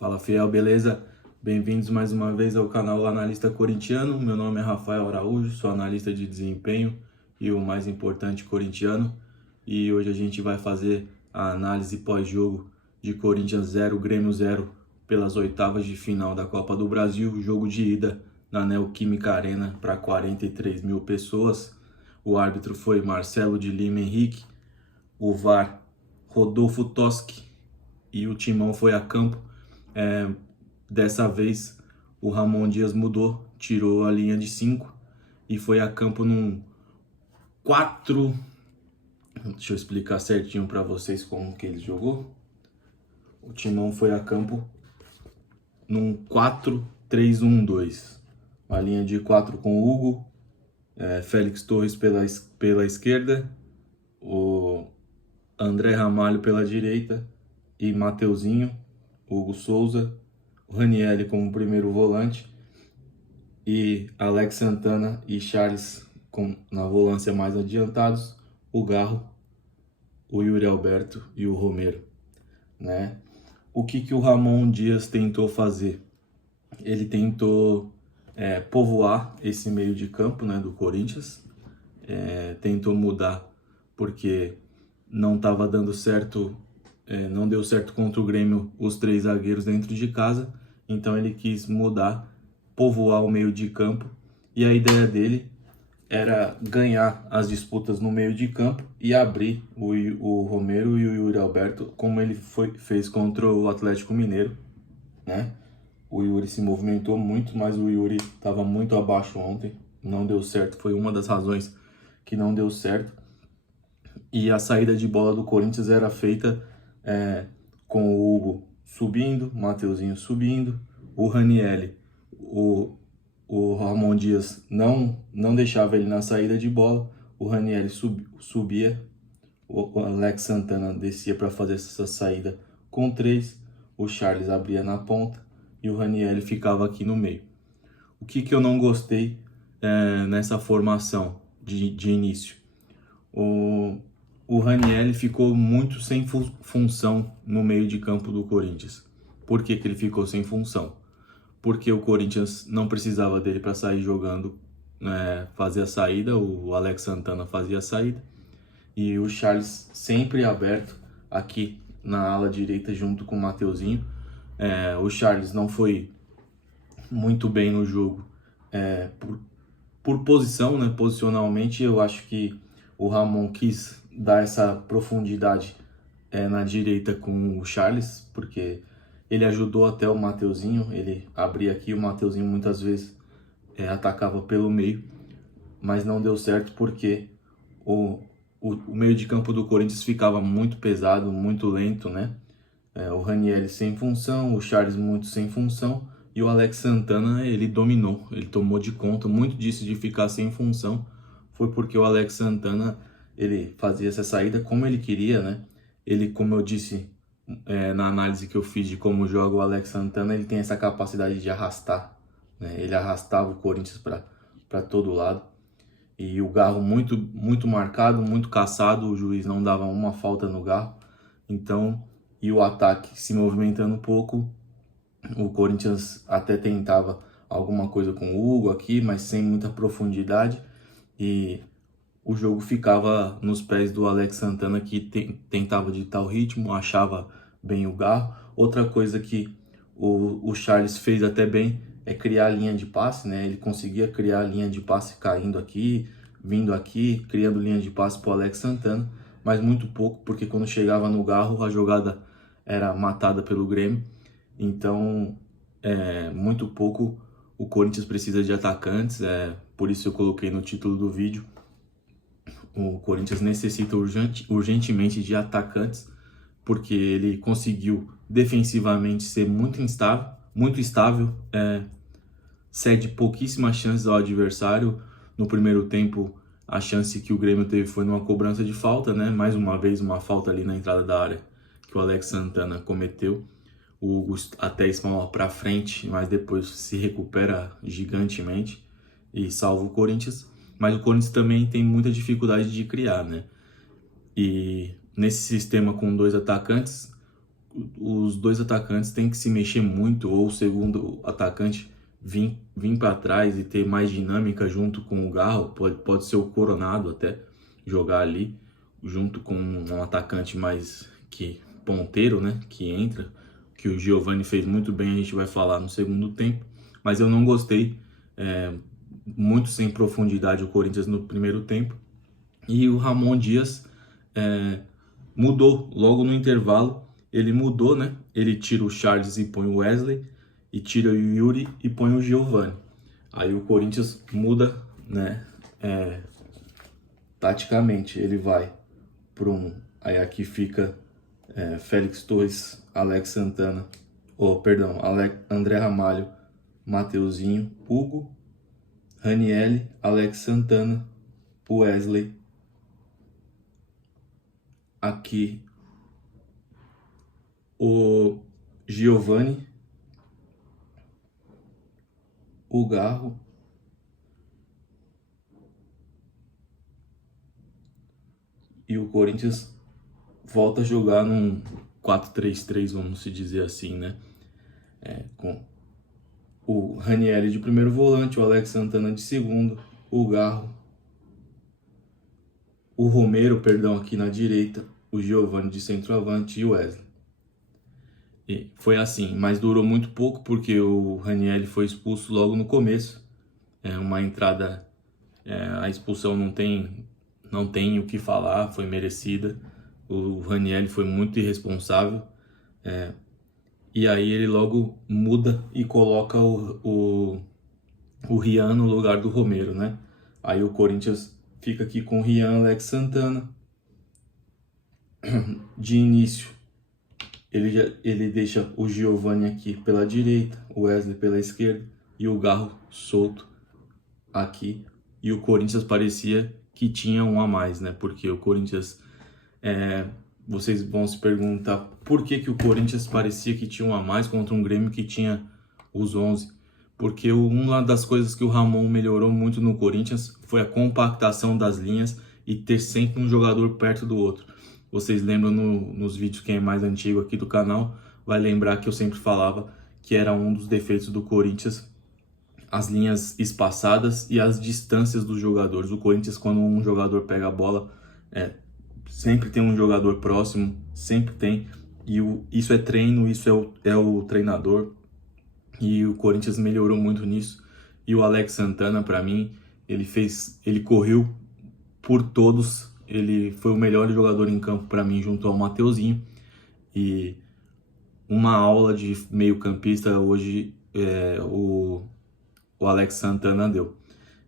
Fala fiel, beleza? Bem-vindos mais uma vez ao canal Analista Corintiano. Meu nome é Rafael Araújo, sou analista de desempenho e o mais importante corintiano. E hoje a gente vai fazer a análise pós-jogo de Corinthians 0, Grêmio 0 pelas oitavas de final da Copa do Brasil, jogo de ida na Neoquímica Arena para 43 mil pessoas. O árbitro foi Marcelo de Lima Henrique, o VAR Rodolfo Toschi e o timão foi a campo. Dessa vez o Ramon Dias mudou, tirou a linha de 5 e foi a campo num 4. Deixa eu explicar certinho para vocês como que ele jogou. O timão foi a campo num 4-3-1-2. A linha de 4 com o Hugo, Félix Torres pela esquerda, o André Ramalho pela direita e Mateuzinho, Hugo Souza, o Ranieri como primeiro volante e Alex Santana e Charles na volância mais adiantados, o Garro, o Yuri Alberto e o Romero, né? O que o Ramon Dias tentou fazer? Ele tentou povoar esse meio de campo, né, do Corinthians, tentou mudar porque não estava dando certo, não deu certo contra o Grêmio os 3 zagueiros dentro de casa, então ele quis mudar, povoar o meio de campo, e a ideia dele era ganhar as disputas no meio de campo e abrir o Romero e o Yuri Alberto, como ele fez contra o Atlético Mineiro, né? O Yuri se movimentou muito, mas o Yuri estava muito abaixo ontem, não deu certo, foi uma das razões que não deu certo. E a saída de bola do Corinthians era feita com o Hugo subindo, Mateuzinho subindo, o Ranieri, o Ramon Dias não deixava ele na saída de bola, o Ranieri subia, o Alex Santana descia para fazer essa saída com 3, o Charles abria na ponta e o Ranieri ficava aqui no meio. O que eu não gostei nessa formação de início? O Ranieri ficou muito sem função no meio de campo do Corinthians. Por que ele ficou sem função? Porque o Corinthians não precisava dele para sair jogando, fazer a saída, o Alex Santana fazia a saída, e o Charles sempre aberto aqui na ala direita junto com o Mateuzinho. O Charles não foi muito bem no jogo por posição, né? Posicionalmente eu acho que o Ramon quis dar essa profundidade na direita com o Charles, porque ele ajudou até o Mateuzinho, ele abria aqui, o Mateuzinho muitas vezes atacava pelo meio, mas não deu certo porque o meio de campo do Corinthians ficava muito pesado, muito lento, né? O Ranieri sem função, o Charles muito sem função, e o Alex Santana, ele dominou, ele tomou de conta. Muito disso de ficar sem função foi porque o Alex Santana, ele fazia essa saída como ele queria, né? Ele, como eu disse na análise que eu fiz de como joga o Alex Santana, ele tem essa capacidade de arrastar, né? Ele arrastava o Corinthians para todo lado. E o Garro muito marcado, muito caçado, o juiz não dava uma falta no Garro. Então, e o ataque se movimentando um pouco, o Corinthians até tentava alguma coisa com o Hugo aqui, mas sem muita profundidade. E o jogo ficava nos pés do Alex Santana, que tentava ditar o ritmo, achava bem o Garro. Outra coisa que o Charles fez até bem é criar a linha de passe, né? Ele conseguia criar a linha de passe caindo aqui, vindo aqui, criando linha de passe para o Alex Santana, mas muito pouco, porque quando chegava no Garro a jogada era matada pelo Grêmio. Então, muito pouco. O Corinthians precisa de atacantes, por isso eu coloquei no título do vídeo. O Corinthians necessita urgentemente de atacantes, porque ele conseguiu defensivamente ser muito estável, cede pouquíssimas chances ao adversário. No primeiro tempo, a chance que o Grêmio teve foi numa cobrança de falta, né? Mais uma vez, uma falta ali na entrada da área que o Alex Santana cometeu. O Hugo até esmala para frente, mas depois se recupera gigantemente e salva o Corinthians. Mas o Corinthians também tem muita dificuldade de criar, né? E nesse sistema com 2 atacantes, os dois atacantes têm que se mexer muito, ou o segundo atacante vir para trás e ter mais dinâmica junto com o Garro. Pode ser o Coronado até jogar ali junto com um atacante mais que ponteiro, né, que entra, que o Giovani fez muito bem, a gente vai falar no segundo tempo. Mas eu não gostei, muito sem profundidade o Corinthians no primeiro tempo. E o Ramon Dias mudou logo no intervalo. Ele mudou, né? Ele tira o Charles e põe o Wesley, e tira o Yuri e põe o Giovani. Aí o Corinthians muda, né? Taticamente, ele vai para um... Aí aqui fica Félix Torres, Alex Santana, André Ramalho, Mateuzinho, Hugo, Ranielli, Alex Santana, Wesley. Aqui o Giovani, o Garro, e o Corinthians volta a jogar num 4-3-3, vamos se dizer assim, né? Com o Ranielli de primeiro volante, o Alex Santana de segundo, o Garro, o Romero, aqui na direita, o Giovani de centroavante e o Wesley. E foi assim, mas durou muito pouco porque o Ranielli foi expulso logo no começo. Uma entrada, a expulsão não tem o que falar, foi merecida. O Ranielli foi muito irresponsável. E aí ele logo muda e coloca o Rian no lugar do Romero, né? Aí o Corinthians fica aqui com o Rian, Alex Santana. De início, ele deixa o Giovani aqui pela direita, o Wesley pela esquerda e o Garro solto aqui. E o Corinthians parecia que tinha um a mais, né? Porque o Corinthians... vocês vão se perguntar por que o Corinthians parecia que tinha um a mais contra um Grêmio que tinha os 11. Porque uma das coisas que o Ramon melhorou muito no Corinthians foi a compactação das linhas e ter sempre um jogador perto do outro. Vocês lembram nos vídeos, quem é mais antigo aqui do canal, vai lembrar que eu sempre falava que era um dos defeitos do Corinthians, as linhas espaçadas e as distâncias dos jogadores. O Corinthians, quando um jogador pega a bola, sempre tem um jogador próximo, sempre tem. E isso é treino, isso é o treinador. E o Corinthians melhorou muito nisso. E o Alex Santana, para mim, ele correu por todos. Ele foi o melhor jogador em campo para mim, junto ao Mateuzinho. E uma aula de meio campista hoje o Alex Santana deu.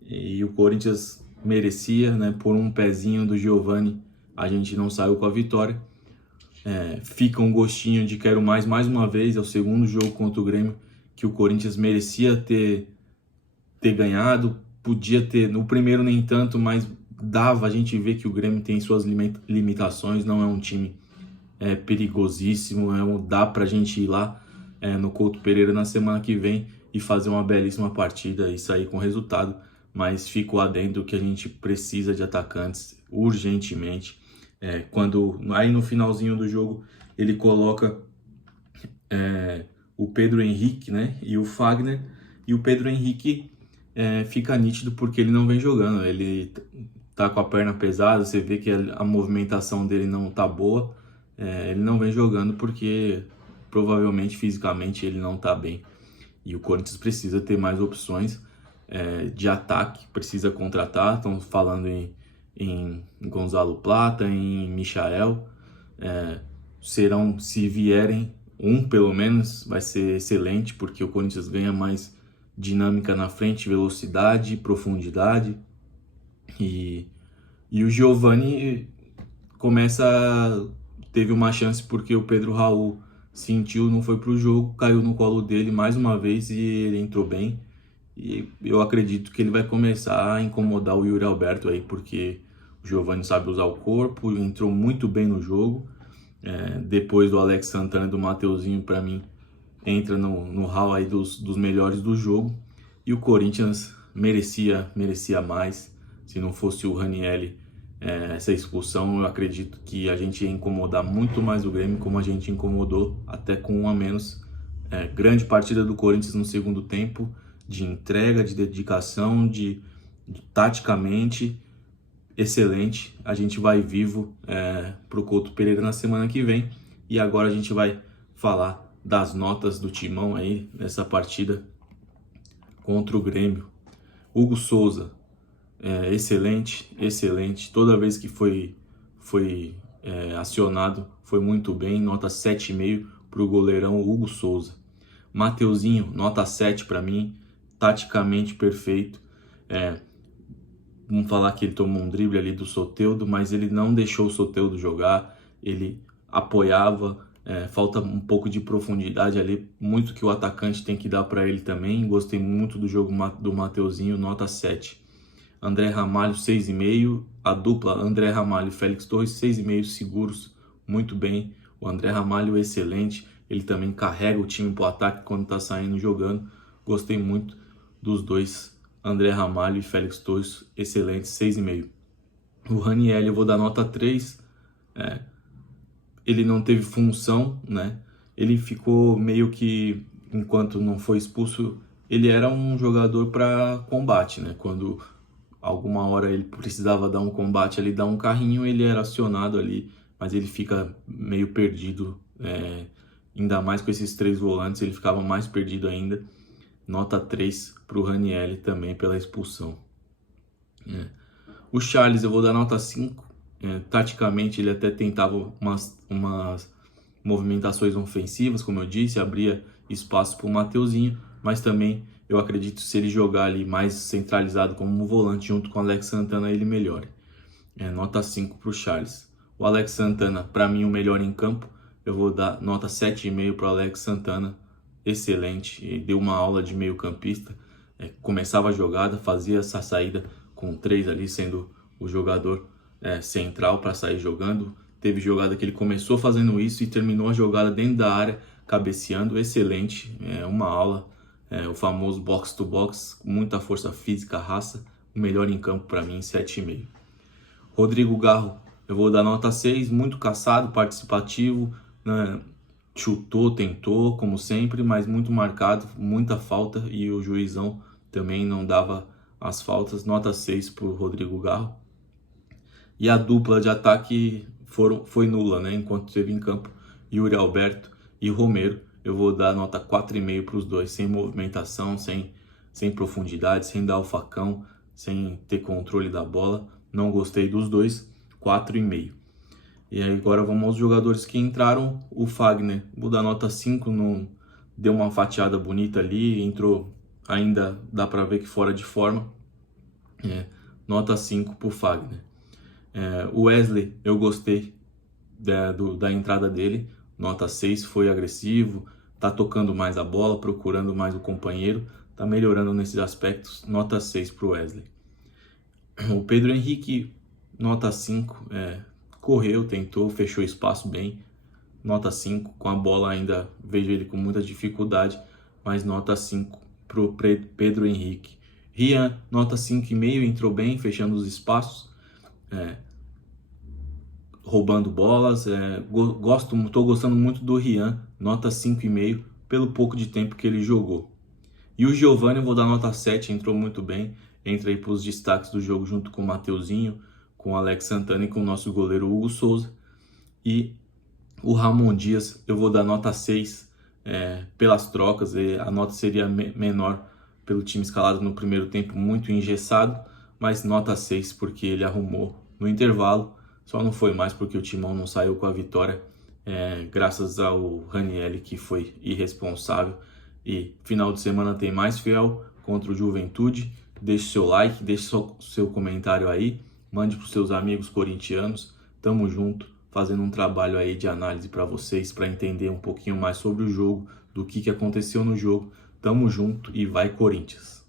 E o Corinthians merecia, né? Por um pezinho do Giovani, a gente não saiu com a vitória. Fica um gostinho de quero mais uma vez. É o segundo jogo contra o Grêmio que o Corinthians merecia ter ganhado. Podia ter, no primeiro nem tanto, mas dava a gente ver que o Grêmio tem suas limitações. Não é um time perigosíssimo. Dá pra gente ir lá no Couto Pereira na semana que vem e fazer uma belíssima partida e sair com resultado. Mas fica o adendo que a gente precisa de atacantes urgentemente. Quando aí no finalzinho do jogo ele coloca o Pedro Henrique, né, e o Fagner, e o Pedro Henrique fica nítido porque ele não vem jogando, ele tá com a perna pesada, você vê que a movimentação dele não tá boa, ele não vem jogando porque provavelmente fisicamente ele não tá bem. E o Corinthians precisa ter mais opções de ataque, precisa contratar. Estão falando em Gonzalo Plata, em Michael. Serão, se vierem pelo menos, vai ser excelente, porque o Corinthians ganha mais dinâmica na frente, velocidade, profundidade. E o Giovani teve uma chance porque o Pedro Raul sentiu, não foi pro jogo, caiu no colo dele mais uma vez e ele entrou bem. E eu acredito que ele vai começar a incomodar o Yuri Alberto aí, porque o Giovani sabe usar o corpo, entrou muito bem no jogo. Depois do Alex Santana e do Mateuzinho, para mim, entra no hall aí dos melhores do jogo. E o Corinthians merecia mais. Se não fosse o Ranielli essa expulsão, eu acredito que a gente ia incomodar muito mais o Grêmio, como a gente incomodou, até com um a menos. Grande partida do Corinthians no segundo tempo, de entrega, de dedicação, de taticamente excelente. A gente vai vivo para o Couto Pereira na semana que vem. E agora a gente vai falar das notas do Timão aí nessa partida contra o Grêmio. Hugo Souza, excelente. Toda vez que foi acionado, foi muito bem. Nota 7,5 para o goleirão Hugo Souza. Mateuzinho, nota 7 para mim. Taticamente perfeito. Vamos falar que ele tomou um drible ali do Soteldo, mas ele não deixou o Soteldo jogar. Ele apoiava. Falta um pouco de profundidade ali, muito que o atacante tem que dar para ele também. Gostei muito do jogo do Mateuzinho, nota 7. André Ramalho, 6,5. A dupla André Ramalho e Félix Torres, 6,5 seguros, muito bem. O André Ramalho excelente, ele também carrega o time para o ataque quando está saindo jogando. Gostei muito dos dois, André Ramalho e Félix Torres, excelentes, 6,5. O Raniel eu vou dar nota 3. Ele não teve função, né? Ele ficou meio que, enquanto não foi expulso, ele era um jogador para combate, né? Quando alguma hora ele precisava dar um combate ali, dar um carrinho, ele era acionado ali, mas ele fica meio perdido, ainda mais com esses 3 volantes, ele ficava mais perdido ainda. Nota 3 para o Raniel também pela expulsão. O Charles eu vou dar nota 5. Taticamente ele até tentava umas movimentações ofensivas, como eu disse, abria espaço para o Mateuzinho, mas também eu acredito que se ele jogar ali mais centralizado como um volante junto com o Alex Santana, ele melhora. Nota 5 para o Charles. O Alex Santana, para mim, o melhor em campo. Eu vou dar nota 7,5 para o Alex Santana. Excelente, ele deu uma aula de meio campista. Começava a jogada, fazia essa saída com 3 ali, sendo o jogador central para sair jogando. Teve jogada que ele começou fazendo isso e terminou a jogada dentro da área, cabeceando, excelente, uma aula, o famoso box to box, muita força física, raça, o melhor em campo para mim, 7,5. Rodrigo Garro, eu vou dar nota 6, muito caçado, participativo, né? Chutou, tentou, como sempre, mas muito marcado, muita falta, e o juizão também não dava as faltas, nota 6 para o Rodrigo Garro. E a dupla de ataque foi nula, né? Enquanto esteve em campo, Yuri Alberto e Romero. Eu vou dar nota 4,5 para os dois, sem movimentação, sem profundidade, sem dar o facão, sem ter controle da bola. Não gostei dos dois, 4,5. E aí agora vamos aos jogadores que entraram. O Fagner, vou dar nota 5, deu uma fatiada bonita ali, entrou, ainda dá para ver que fora de forma. Nota 5 para o Fagner. O Wesley, eu gostei da entrada dele, nota 6, foi agressivo, tá tocando mais a bola, procurando mais o companheiro, tá melhorando nesses aspectos, nota 6 para o Wesley. O Pedro Henrique, nota 5, correu, tentou, fechou espaço bem, nota 5, com a bola ainda vejo ele com muita dificuldade, mas nota 5 para o Pedro Henrique. Rian, nota 5,5, entrou bem, fechando os espaços, roubando bolas. Tô gostando muito do Rian, nota 5,5 pelo pouco de tempo que ele jogou. E o Giovani eu vou dar nota 7, entrou muito bem, entra aí para os destaques do jogo junto com o Mateuzinho, com o Alex Santana e com o nosso goleiro Hugo Souza. E o Ramon Dias eu vou dar nota 6 pelas trocas, a nota seria menor pelo time escalado no primeiro tempo, muito engessado, mas nota 6 porque ele arrumou no intervalo, só não foi mais porque o Timão não saiu com a vitória, graças ao Raniel, que foi irresponsável. E final de semana tem mais Fiel contra o Juventude. Deixe seu like, deixe seu comentário aí, mande para os seus amigos corintianos. Tamo junto, fazendo um trabalho aí de análise para vocês, para entender um pouquinho mais sobre o jogo, do que aconteceu no jogo. Tamo junto e vai Corinthians!